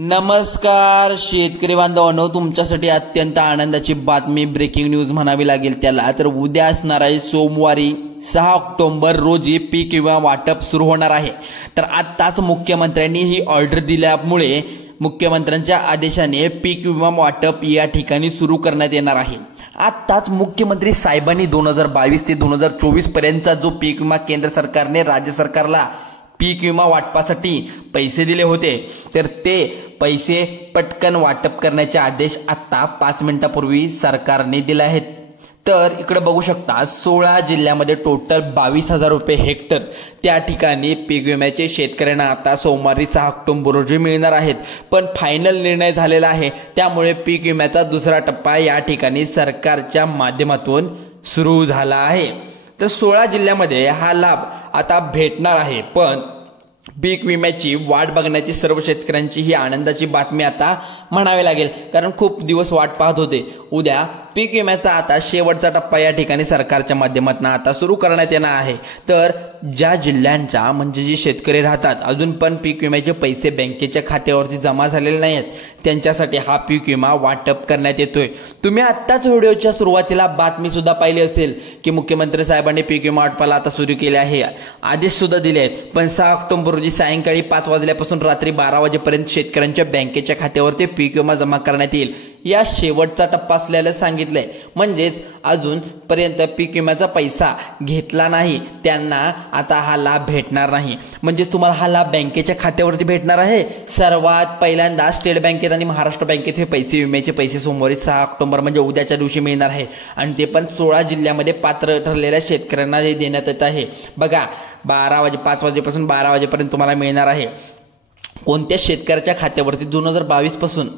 नमस्कार शेतकरी बांधवांनो, तुमच्यासाठी अत्यंत आनंदाची बातमी, ब्रेकिंग न्यूज म्हणावी लागेल त्याला. तर उद्या असणार आहे सोमवारी 6 ऑक्टोबर रोजी पीक विमा वाटप सुरू होणार आहे. तर आताच मुख्यमंत्र्यांनी ही ऑर्डर दिल्यामुळे मुख्यमंत्र्यांच्या आदेशाने पीक विमा वाटप या ठिकाणी सुरू करण्यात येणार आहे. आताच मुख्यमंत्री साहेबांनी 2022 ते 2024 पर्यंतचा जो पीक विमा केंद्र सरकारने राज्य सरकारला पीक विमा वाटपासाठी पैसे दिले होते, तर ते पैसे पटकन वाटप करण्याचे आदेश आता 5 मिनिटांपूर्वी सरकारने दिले आहेत. तर इकडे बघू शकता 16 जिल्ह्यामध्ये टोटल 22,000 रुपये हेक्टर त्या ठिकाणी पीक विम्याचे शेतकऱ्यांना आता सोमवारी 6 ऑक्टोबर रोजी मिळणार आहेत. पण फायनल निर्णय झालेला आहे, त्यामुळे पीक विम्याचा दुसरा टप्पा या ठिकाणी सरकारच्या माध्यमातून सुरू झाला आहे. तर 16 जिल्ह्यामध्ये हा लाभ आता भेटणार आहे. पण पीक विम्याची वाट बघण्याची सर्व शेतकऱ्यांची ही आनंदाची बातमी आता म्हणावी लागेल, कारण खूप दिवस वाट पाहत होते. उद्या पीक विम्याचा आता शेवटचा टप्पा या ठिकाणी सरकारच्या माध्यमातून आता सुरू करण्यात येणार आहे. तर ज्या जिल्ह्यांच्या म्हणजे जे शेतकरी राहतात अजून पण पीक विम्याचे पैसे बँकेच्या खात्यावरती जमा झालेले नाहीत, त्यांच्यासाठी हा पीक विमा वाटप करण्यात येतोय. तुम्ही आत्ताच व्हिडिओच्या सुरुवातीला बातमी सुद्धा पाहिली असेल की मुख्यमंत्री साहेबांनी पीक विमा वाटपाला आता सुरू केले आहे, आदेश सुद्धा दिले आहेत. पण 6 ऑक्टोबर रोजी सायंकाळी 5 वाजल्यापासून रात्री 12 वाजेपर्यंत शेतकऱ्यांच्या बँकेच्या खात्यावरती पीक विमा जमा करण्यात येईल. या शेवटचा टप्पा असल्याला सांगितलंय. म्हणजेच अजून पर्यंत पीक विम्याचा पैसा घेतला नाही त्यांना आता हा लाभ भेटणार नाही. म्हणजेच तुम्हाला हा लाभ बँकेच्या खात्यावरती भेटणार आहे. सर्वात पहिल्यांदा स्टेट बँकेत आणि महाराष्ट्र बँकेत हे विम्याचे पैसे सोमवारी 6 ऑक्टोबर म्हणजे उद्याच्या दिवशी मिळणार आहे. आणि ते पण 16 जिल्ह्यामध्ये पात्र ठरलेल्या शेतकऱ्यांना हे देण्यात येत आहे. बघा 5 वाजेपासून 12 वाजेपर्यंत तुम्हाला मिळणार आहे. कोणत्या शेतकऱ्याच्या खात्यावरती 2022 पासून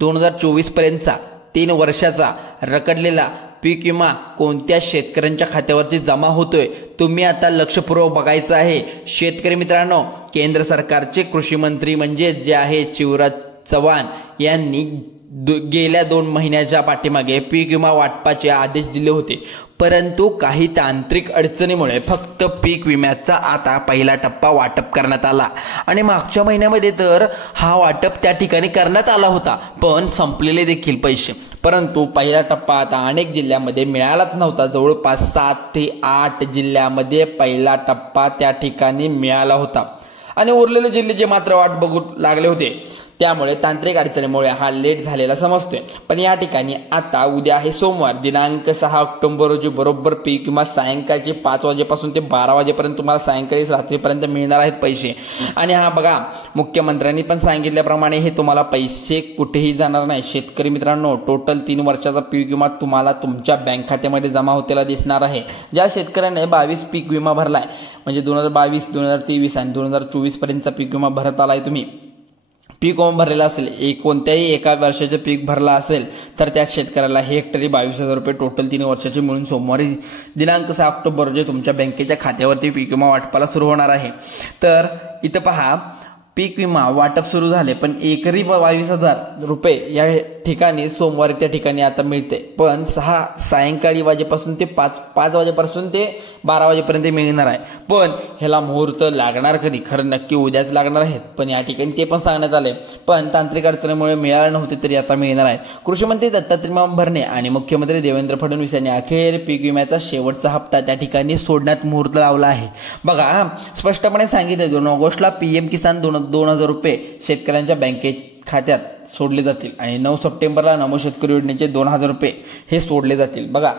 2024 पर्यंतचा 3 वर्षाचा रखडलेला पीक विमा कोणत्या शेतकऱ्यांच्या खात्यावरती जमा होतोय, तुम्ही आता लक्षपूर्वक बघायचं आहे. शेतकरी मित्रांनो, केंद्र सरकारचे कृषी मंत्री म्हणजे जे आहे शिवराज चव्हाण यांनी गेल्या 2 महिन्याच्या पाठीमागे पीक विमा वाटपाचे आदेश दिले होते. परंतु काही तांत्रिक अडचणीमुळे फक्त पीक विम्याचा आता पहिला टप्पा वाटप करण्यात आला. आणि मागच्या महिन्यामध्ये तर हा वाटप त्या ठिकाणी करण्यात आला होता, पण संपलेले देखील पैसे. परंतु पहिला टप्पा आता अनेक जिल्ह्यामध्ये मिळालाच नव्हता. जवळपास 7 ते 8 जिल्ह्यामध्ये पहिला टप्पा त्या ठिकाणी मिळाला होता. आणि उरलेले जिल्हे जे मात्र वाट बघू लागले होते, त्यामुळे तांत्रिक अडचणीमुळे हा लेट झालेला समजतोय. पण या ठिकाणी आता उद्या आहे सोमवार दिनांक 6 ऑक्टोबर रोजी बरोबर पीक विमा सायंकाळचे 5 वाजेपासून ते 12 वाजेपर्यंत तुम्हाला सायंकाळी रात्रीपर्यंत मिळणार आहेत पैसे. आणि हा बघा मुख्यमंत्र्यांनी पण सांगितल्याप्रमाणे हे तुम्हाला पैसे कुठेही जाणार नाही. शेतकरी मित्रांनो, टोटल 3 वर्षाचा पीक विमा तुम्हाला तुमच्या बँक खात्यामध्ये जमा होतेला दिसणार आहे. ज्या शेतकऱ्याने 22 पीक विमा भरलाय म्हणजे 2022, 2023 आणि 2024 पर्यंतचा पीक विमा भरत आलाय, तुम्ही पीक विमा भरलेला असेल, कोणत्याही एका वर्षाचे पीक भरला असेल, तर त्या शेतकऱ्याला हेक्टरी 22,000 रुपये टोटल 3 वर्षाचे मिळून सोमवारी दिनांक 6 ऑक्टोबर रोजी तुमच्या बँकेच्या खात्यावरती पीक विमा वाटपाला सुरू होणार आहे. तर इथं पहा, पीक विमा वाटप सुरू झाले, पण एकरी 22,000 रुपये या ठिकाणी सोमवारी त्या ठिकाणी आता मिळते. पण 6 सायंकाळी वाजेपासून ते 5 वाजेपासून ते 12 वाजेपर्यंत मिळणार आहे. पण ह्याला मुहूर्त लागणार कधी, खरं नक्की उद्याच लागणार आहेत, पण या ठिकाणी ते पण सांगण्यात आले. पण तांत्रिक अडचणीमुळे मिळाले नव्हते तरी आता मिळणार आहेत. कृषी मंत्री दत्तात्रय भरणे आणि मुख्यमंत्री देवेंद्र फडणवीस यांनी अखेर पीक विम्याचा शेवटचा हप्ता त्या ठिकाणी सोडण्यात मुहूर्त लावला आहे. बघा स्पष्टपणे सांगितले 2 ऑगस्टला पीएम किसान 2,000 रुपये शेतकऱ्यांच्या बँके खात्यात सोडले जातील आणि 9 सप्टेंबरला नमो शेतकरी योजनेचे 2,000 रुपये हे सोडले जातील. बघा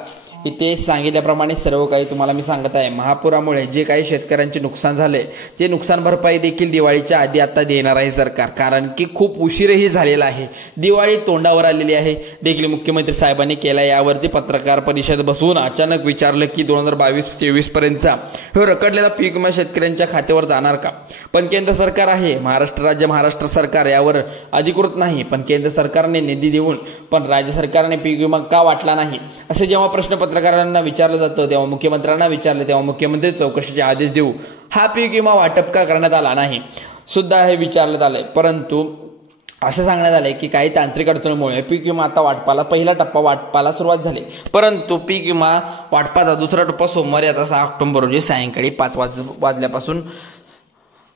इथे सांगितल्याप्रमाणे सर्व काही तुम्हाला मी सांगत आहे. महापुरामुळे जे काही शेतकऱ्यांचे नुकसान झाले ते नुकसान भरपाई देखील दिवाळीच्या आधी आता देणार आहे सरकार, कारण की खूप उशीरही झालेला आहे. दिवाळी तोंडावर आलेली आहे देखील मुख्यमंत्री साहेबांनी केला. यावरती पत्रकार परिषद बसवून अचानक विचारलं की 2022-23 पर्यंतचा हे रखडलेला पीक विमा शेतकऱ्यांच्या खात्यावर जाणार का. पण केंद्र सरकार आहे, महाराष्ट्र सरकार यावर अधिकृत नाही. पण केंद्र सरकारने निधी देऊन पण राज्य सरकारने पीक विमा का वाटला नाही असे जेव्हा प्रश्न पत्रकारांना विचारलं जातं, तेव्हा मुख्यमंत्र्यांना विचारलं तेव्हा मुख्यमंत्री चौकशीचे आदेश देऊ हा पीक विमा वाटप का करण्यात आला नाही सुद्धा हे विचारण्यात आलंय. परंतु असं सांगण्यात आलंय की काही तांत्रिक अडचणीमुळे पीक विमा आता वाटपाला पहिला टप्पा वाटपाला सुरुवात झाली. परंतु पीक विमा वाटपाचा दुसरा टप्पा सोमवारी आता 6 ऑक्टोबर रोजी सायंकाळी 5 वाजल्यापासून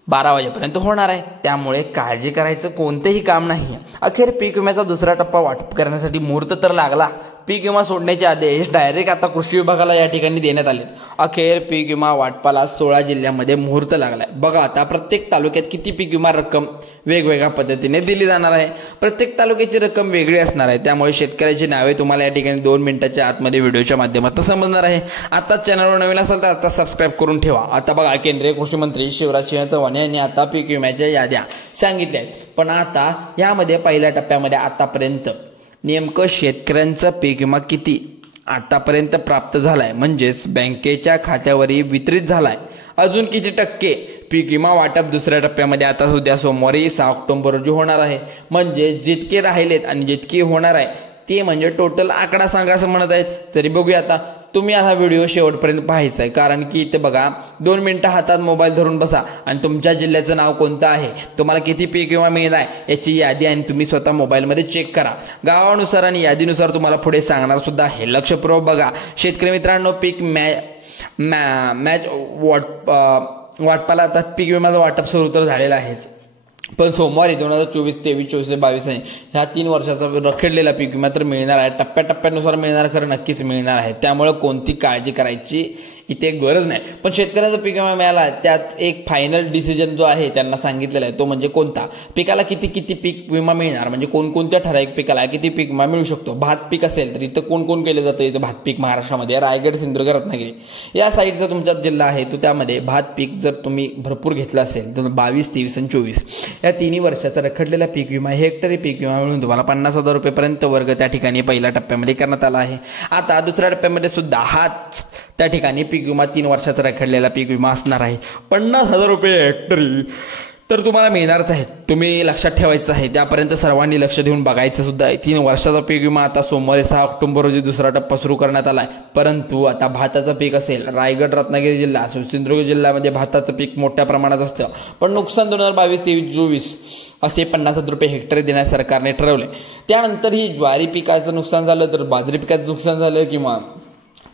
12 वाजेपर्यंत होणार आहे, त्यामुळे काळजी करायचं कोणतेही काम नाही. अखेर पीक विम्याचा दुसरा टप्पा वाटप करण्यासाठी मुहूर्त तर लागला. पीक विमा सोडण्याचे आदेश डायरेक्ट आता कृषी विभागाला या ठिकाणी देण्यात आले. अखेर पीक विमा वाटपाला 16 जिल्ह्यांमध्ये मुहूर्त लागलाय. बघा आता प्रत्येक तालुक्यात किती पीक विमा रक्कम वेगवेगळ्या पद्धतीने दिली जाणार आहे. प्रत्येक तालुक्याची रक्कम वेगळी असणार आहे, त्यामुळे शेतकऱ्याची नावे तुम्हाला या ठिकाणी 2 मिनिटाच्या आतमध्ये व्हिडिओच्या माध्यमातून समजणार आहे. आता चॅनलवर नवीन असेल तर आता सबस्क्राईब करून ठेवा. आता बघा केंद्रीय कृषी मंत्री शिवराज सिंह चौहान यांनी आता पीक विम्याच्या याद्या सांगितल्या आहेत. पण आता यामध्ये पहिल्या टप्प्यामध्ये आतापर्यंत नेमकं शेतकऱ्यांचा पीक विमा किती आतापर्यंत प्राप्त झालाय, म्हणजेच बँकेच्या खात्यावरही वितरित झालाय, अजून किती टक्के पीक विमा वाटप दुसऱ्या टप्प्यामध्ये आता उद्या सोमवारी 6 ऑक्टोबर रोजी होणार आहे. म्हणजे जितके राहिलेत आणि जितके होणार आहे ते म्हणजे टोटल आकडा सांगा असं म्हणत आहेत. तरी बघूया आता तुम्ही हा व्हिडिओ शेवटपर्यंत पाहायचा आहे, कारण की इथे बघा 2 मिनिटं हातात मोबाईल धरून बसा आणि तुमच्या जिल्ह्याचं नाव कोणतं आहे, तुम्हाला किती पीक विमा मिळणार आहे याची यादी आणि तुम्ही स्वतः मोबाईलमध्ये चेक करा. गावानुसार आणि यादीनुसार तुम्हाला पुढे सांगणार सुद्धा आहे. लक्षपूर्वक बघा शेतकरी मित्रांनो. पीक मॅच वाटपाला आता पीक विम्याचं वाटप सुरू तर झालेलं आहेच, पण सोमवारी 2024, 23, 24, 22 ह्या 3 वर्षाचा रखडलेला पीक विमा तर मिळणार आहे. टप्प्याटप्प्यानुसार मिळणार, खरं नक्कीच मिळणार आहे, त्यामुळे कोणती काळजी करायची इथे गरज नाही. पण शेतकऱ्याचा पीक विमा मिळाला त्यात एक फायनल डिसिजन जो आहे त्यांना सांगितलेला आहे तो म्हणजे कोणता पिकाला किती पीक विमा मिळणार, म्हणजे कोणकोणत्या ठराविक पिकाला किती पीक विमा मिळू शकतो. भात पीक असेल तर इथं कोण केलं जातं, इथं भात पीक महाराष्ट्रामध्ये रायगड, सिंधुदुर्ग, रत्नागिरी या साईडचा तुमचा जिल्हा आहे तो त्यामध्ये भात पीक जर तुम्ही भरपूर घेतलं असेल तर 22, 23 आणि 24 या 3 वर्षाचा रखडलेला पीक विमा हेक्टरी पीक विमा मिळून तुम्हाला 50,000 रुपयेपर्यंत वर्ग त्या ठिकाणी पहिल्या टप्प्यामध्ये करण्यात आला आहे. आता दुसऱ्या टप्प्यामध्ये सुद्धा हाच त्या ठिकाणी पीक विमा 3 वर्षाचा रखडलेला पीक विमा असणार आहे. 50,000 रुपये हेक्टरी तर तुम्हाला मिळणारच आहे. तुम्ही लक्षात ठेवायचं आहे, त्यापर्यंत सर्वांनी लक्ष देऊन बघायचं सुद्धा आहे. 3 वर्षाचा पीक विमा आता सोमवारी 6 ऑक्टोबर रोजी दुसरा टप्पा सुरू करण्यात आलाय. परंतु आता भाताचं पीक असेल, रायगड, रत्नागिरी जिल्हा, सिंधुदुर्ग जिल्ह्यामध्ये भाताचं पीक मोठ्या प्रमाणात असतं, पण नुकसान 2022, 23, 24 असे 50,000 रुपये हेक्टरी देण्यास सरकारने ठरवले. त्यानंतर ही ज्वारी पिकाचं नुकसान झालं तर बाजरी पिकाचं नुकसान झालं किंवा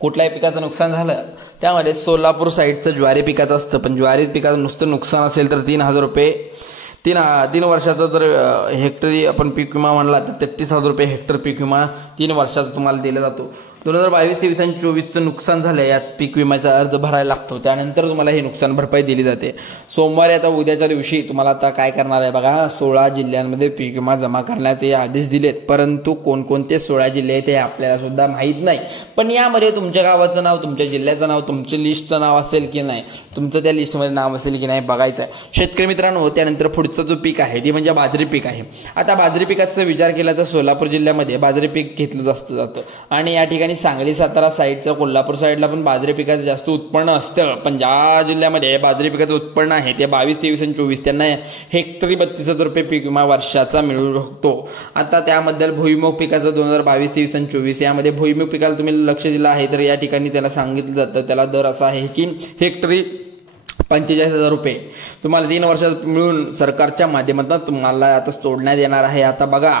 कुठल्याही पिकाचं नुकसान झालं त्यामध्ये सोलापूर साईडचं ज्वारी पिकाचं असतं, पण ज्वारी पिकाचं नुसतं नुकसान असेल तर 3,000 रुपये 3 वर्षाचा जर हेक्टरी आपण पीक विमा म्हणला तर 33,000 रुपये हेक्टर पीक विमा 3 वर्षाचा तुम्हाला दिला जातो. 2022, 23 आणि 24चं नुकसान झालं यात पीक विम्याचा अर्ज भरायला लागतो, त्यानंतर तुम्हाला ही नुकसान भरपाई दिली जाते. सोमवारी आता उद्याच्या दिवशी तुम्हाला आता काय करणार आहे बघा, 16 जिल्ह्यांमध्ये पीक विमा जमा करण्याचे आदेश दिलेत, परंतु कोणकोणते 16 जिल्हे आहेत हे आपल्याला सुद्धा माहीत नाही. पण यामध्ये तुमच्या गावाचं नाव, तुमच्या जिल्ह्याचं नाव, तुमच्या लिस्टचं नाव असेल की नाही, तुमचं त्या लिस्टमध्ये नाव असेल की नाही बघायचं आहे. शेतकरी मित्रांनो, त्यानंतर पुढचं जो पीक आहे ते म्हणजे बाजरी पीक आहे. आता बाजरी पिकाचा विचार केला तर सोलापूर जिल्ह्यामध्ये बाजरी पीक घेतलं जातं आणि या ठिकाणी सांगली, सातारा साईडचं, कोल्हापूर साईडला पण बाजरी पिकाचं जास्त उत्पन्न असतं. पण ज्या जिल्ह्यामध्ये बाजरी पिकाचं उत्पन्न आहे ते 22, 23 आणि 24 त्यांना हेक्टरी 32,000 रुपये पीक विमा वर्षाचा मिळू शकतो. आता त्याबद्दल भुईमुग पिकाचं 2022, 23 आणि 24 यामध्ये भुईमुग पिकाला तुम्ही लक्ष दिलं आहे तर या ठिकाणी त्याला सांगितलं जातं, त्याला दर असा आहे की हेक्टरी 45,000 रुपये तुम्हाला 3 वर्षात मिळून सरकारच्या माध्यमातून तुम्हाला आता सोडण्यात येणार आहे. आता बघा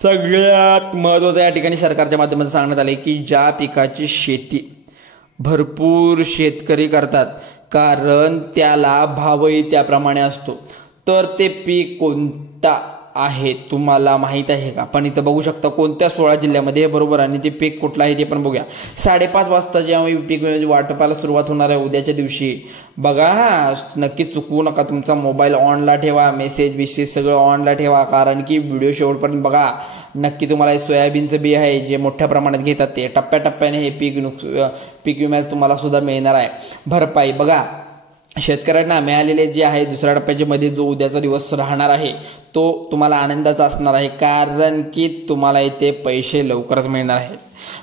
सगळ्यात महत्त्वाचं या ठिकाणी सरकारच्या माध्यमातून सांगण्यात आले की ज्या पिकाची शेती भरपूर शेतकरी करतात कारण त्याला भावही त्याप्रमाणे असतो, तर ते पीक कोणता आहे तुम्हाला माहित आहे का? पण इथं बघू शकता कोणत्या 16 जिल्ह्यामध्ये बरोबर, आणि ते पीक कुठलं आहे ते पण बघूया. 5:30 वाजता जेव्हा पीक वाटपाला सुरुवात होणार आहे उद्याच्या दिवशी, बघा नक्की चुकवू नका, तुमचा मोबाईल ऑनला ठेवा, मेसेज सगळं ऑनला ठेवा, कारण की व्हिडिओ शेवटपर्यंत बघा. नक्की तुम्हाला सोयाबीनचं बी आहे जे मोठ्या प्रमाणात घेतात ते टप्प्याटप्प्याने हे पीक विम्यात तुम्हाला सुद्धा मिळणार आहे भरपाई. बघा शेतकऱ्यांना मिळालेले जे आहे दुसऱ्या टप्प्याच्या मध्ये जो उद्याचा दिवस राहणार आहे तो तुम्हाला आनंदाचा असणार आहे, कारण की तुम्हाला इथे पैसे लवकरच मिळणार आहेत.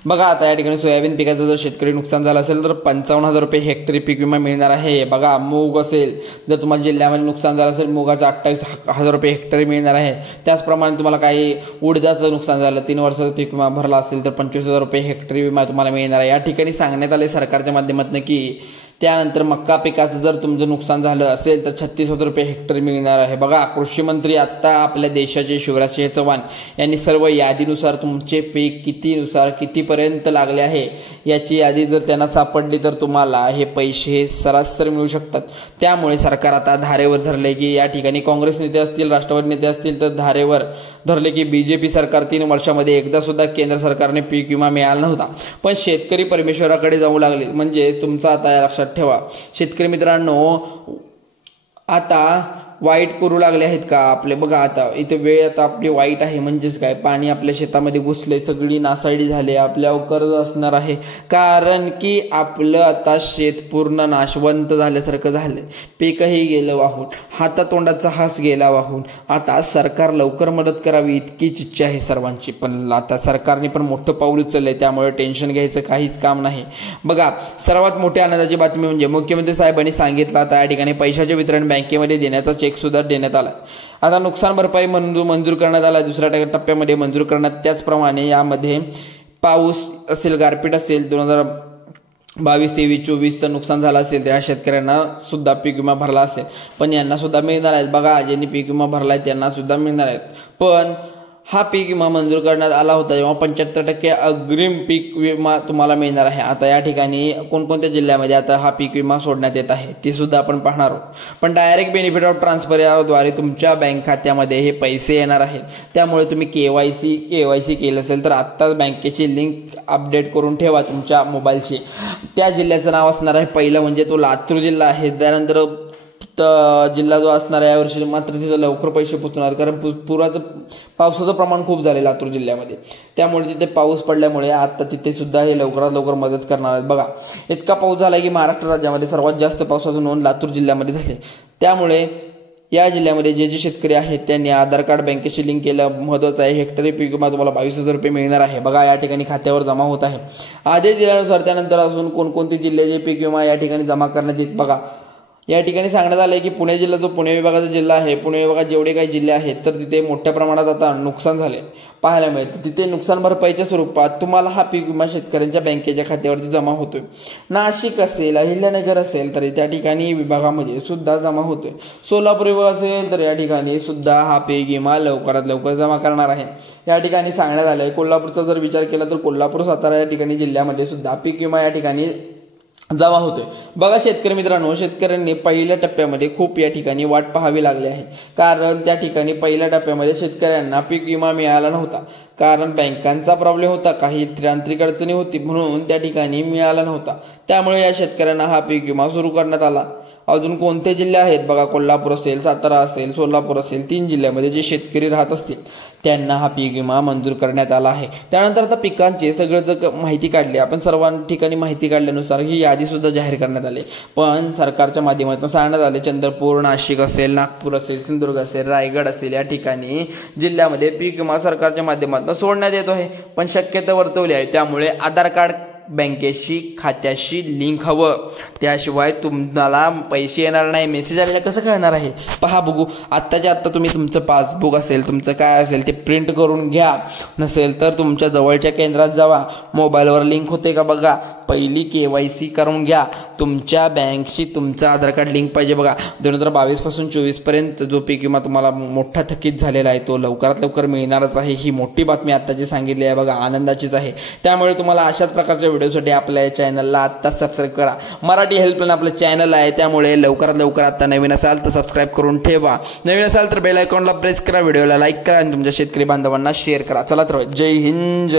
बघा आता या ठिकाणी सोयाबीन पिकाचं जर शेतकरी नुकसान झालं असेल तर 55,000 रुपये हेक्टरी पीक विमा मिळणार आहे. बघा मूग असेल जर तुम्हाला जिल्ह्यामध्ये नुकसान झालं असेल मुगाचं 28,000 रुपये हेक्टरी मिळणार आहे. त्याचप्रमाणे तुम्हाला काही उडदाचं नुकसान झालं 3 वर्षाचा पीक विमा भरला असेल तर 25,000 रुपये हेक्टरी विमा तुम्हाला मिळणार आहे. या ठिकाणी सांगण्यात आले सरकारच्या माध्यमातून की त्यानंतर मक्का पिकाचं जर तुमचं नुकसान झालं असेल तर 36,000 रुपये हेक्टर मिळणार आहे। बघा, कृषी मंत्री आता आपल्या देशाचे शिवराज सिंह चौहान यांनी सर्व यादीनुसार तुमचे पीक कितीपर्यंत लागले आहे याची यादी जर त्यांना सापडली तर तुम्हाला हे पैसे सरासरी मिळू शकतात। त्यामुळे सरकार आता धारेवर धरले की या ठिकाणी काँग्रेस नेते असतील, राष्ट्रवादी नेते असतील तर धारेवर धरले की बीजेपी सरकार 3 वर्षामध्ये एकदा सुद्धा केंद्र सरकारने पीक विमा मिळाला नव्हता, पण शेतकरी परमेश्वराकडे जाऊ लागले। म्हणजे तुमचा आता लक्षात ठेवा शेतकरी मित्रांनो, आता वाईट करू लागले आहेत का आपले। बघा, आता इथे वेळ आता आपली वाईट आहे, म्हणजेच काय, पाणी आपल्या शेतामध्ये घुसले, सगळी नासाडी झाली, आपल्यावर कर्ज असणार आहे, कारण की आपलं आता शेत पूर्ण नाशवंत झाल्यासारखं झालंय, पीकही गेलं वाहून, हातातोंडाचा हास गेला वाहून। आता सरकार लवकर मदत करावी इतकीच इच्छा आहे सर्वांची, पण आता सरकारने पण मोठं पाऊल उचललंय, त्यामुळे टेन्शन घ्यायचं काहीच काम नाही। बघा, सर्वात मोठी आनंदाची बातमी म्हणजे मुख्यमंत्री साहेबांनी सांगितलं आता या ठिकाणी पैशाचे वितरण बँकेमध्ये देण्याचा चेक सुद्धा देण्यात आला। आता नुकसान भरपाई मंजूर करण्यात आला, दुसऱ्या टप्प्यामध्ये मंजूर करण्यात, त्याचप्रमाणे यामध्ये पाऊस असेल, गारपीट असेल, 2022, 23, 24चं नुकसान झालं असेल त्या शेतकऱ्यांना सुद्धा पीक विमा भरला असेल, पण यांना सुद्धा मिळणार आहेत। बघा, ज्यांनी पीक विमा भरलाय त्यांना सुद्धा मिळणार आहेत, पण हा पीक विमा मंजूर करण्यात आला होता जेव्हा 75% अग्रिम पीक विमा तुम्हाला मिळणार आहे। आता या ठिकाणी कोणकोणत्या जिल्ह्यामध्ये आता हा पीक विमा सोडण्यात येत आहे ते सुद्धा आपण पाहणार आहोत, पण डायरेक्ट बेनिफिट ऑफ ट्रान्सफर याद्वारे तुमच्या बँक खात्यामध्ये हे पैसे येणार आहेत। त्यामुळे तुम्ही केवायसी केलं असेल तर आत्ताच बँकेची लिंक अपडेट करून ठेवा तुमच्या मोबाईलची। त्या जिल्ह्याचं नाव असणार आहे, पहिलं म्हणजे तो लातूर जिल्हा आहे, त्यानंतर जिल्हा जो असणार आहे यावर्षी मात्र तिथे लवकर पैसे पोहोचणार, कारण पावसाचं प्रमाण खूप झाले लातूर जिल्ह्यामध्ये, त्यामुळे तिथे पाऊस पडल्यामुळे आता तिथे सुद्धा हे लवकरात लवकर मदत करणार आहेत। बघा, इतका पाऊस झाला की महाराष्ट्र राज्यामध्ये सर्वात जास्त पावसाची नोंद लातूर जिल्ह्यामध्ये झाली, त्यामुळे या जिल्ह्यामध्ये जे शेतकरी आहेत त्यांनी आधार कार्ड बँकेशी लिंक केलं, महत्वाचं आहे। हेक्टरी पीक विमा तुम्हाला 22,000 रुपये मिळणार आहे। बघा, या ठिकाणी खात्यावर जमा होत आहे आदेश दिल्यानुसार। त्यानंतर अजून कोणकोणते जिल्ह्याचे पीक विमा या ठिकाणी जमा करण्यात येत, बघा या ठिकाणी सांगण्यात आलंय की पुणे जिल्हा जो पुणे विभागाचा जिल्हा आहे, पुणे विभागात जेवढे काही जिल्हे आहेत तर तिथे मोठ्या प्रमाणात आता नुकसान झाले पाहायला मिळतं। तिथे नुकसान भरपाईच्या स्वरूपात तुम्हाला हा पीक विमा शेतकऱ्यांच्या बँकेच्या खात्यावरती जमा होतोय। नाशिक असेल, अहिल्यानगर असेल तर त्या ठिकाणी विभागामध्ये सुद्धा जमा होतोय। सोलापूर विभाग असेल तर या ठिकाणी सुद्धा हा पीक विमा लवकरात लवकर जमा करणार आहे। या ठिकाणी सांगण्यात आलंय कोल्हापूरचा जर विचार केला तर कोल्हापूर, सातारा या ठिकाणी जिल्ह्यामध्ये सुद्धा पीक विमा या ठिकाणी जमा होतोय। बघा शेतकरी मित्रांनो, शेतकऱ्यांनी पहिल्या टप्प्यामध्ये खूप या ठिकाणी वाट पाहावी लागली आहे, कारण त्या ठिकाणी पहिल्या टप्प्यामध्ये शेतकऱ्यांना पीक विमा मिळाला नव्हता, कारण बँकांचा प्रॉब्लेम होता, काही तांत्रिक अडचणी होती, म्हणून त्या ठिकाणी मिळाला नव्हता। त्यामुळे या शेतकऱ्यांना हा पीक विमा सुरू करण्यात आला। अजून कोणते जिल्हे आहेत, बघा कोल्हापूर असेल, सातारा असेल, सोलापूर असेल, 3 जिल्ह्यामध्ये जे शेतकरी राहत असतील त्यांना हा पीक विमा मंजूर करण्यात आला आहे। त्यानंतर आता पिकांची सगळं माहिती काढली आपण, सर्व ठिकाणी माहिती काढल्यानुसार ही यादी सुद्धा जाहीर करण्यात आली, पण सरकारच्या माध्यमातून सांगण्यात आले चंद्रपूर, नाशिक असेल, नागपूर असेल, सिंधुदुर्ग असेल, रायगड असेल या ठिकाणी जिल्ह्यामध्ये पीक विमा सरकारच्या माध्यमातून सोडण्यात येतो आहे, पण शक्यता वर्तवली आहे। त्यामुळे आधार कार्ड बँकेशी खात्याशी लिंक हवं, त्याशिवाय तुम्हाला पैसे येणार नाही। मेसेज आलेला कसं कळणार आहे पहा बघू। आत्ताच्या आत्ता तुम्ही तुमचं पासबुक असेल, तुमचं काय असेल ते प्रिंट करून घ्या, नसेल तर तुमच्या जवळच्या केंद्रात जावा, मोबाईलवर लिंक होते का बघा, पहिली केवायसी करून घ्या, तुमच्या बँकशी तुमचं आधार कार्ड लिंक पाहिजे। बघा 2022 पासून 24 पर्यंत जो पीक विमा तुम्हाला मोठा थकीत झालेला आहे तो लवकरात लवकर मिळणारच आहे। ही मोठी बातमी आत्ताची सांगितली आहे, बघा आनंदाचीच आहे। त्यामुळे तुम्हाला अशाच प्रकारच्या व्हिडिओसाठी आपल्या चॅनलला आत्ता सबस्क्राईब करा। मराठी हेल्पलाईन आपलं चॅनल आहे, त्यामुळे लवकरात लवकर आता नवीन असाल तर सबस्क्राईब करून ठेवा, नवीन असाल तर बेल आयकॉनला प्रेस करा, व्हिडिओला लाईक करा आणि तुमच्या शेतकरी बांधवांना शेअर करा। चला तर जय हिंद, जय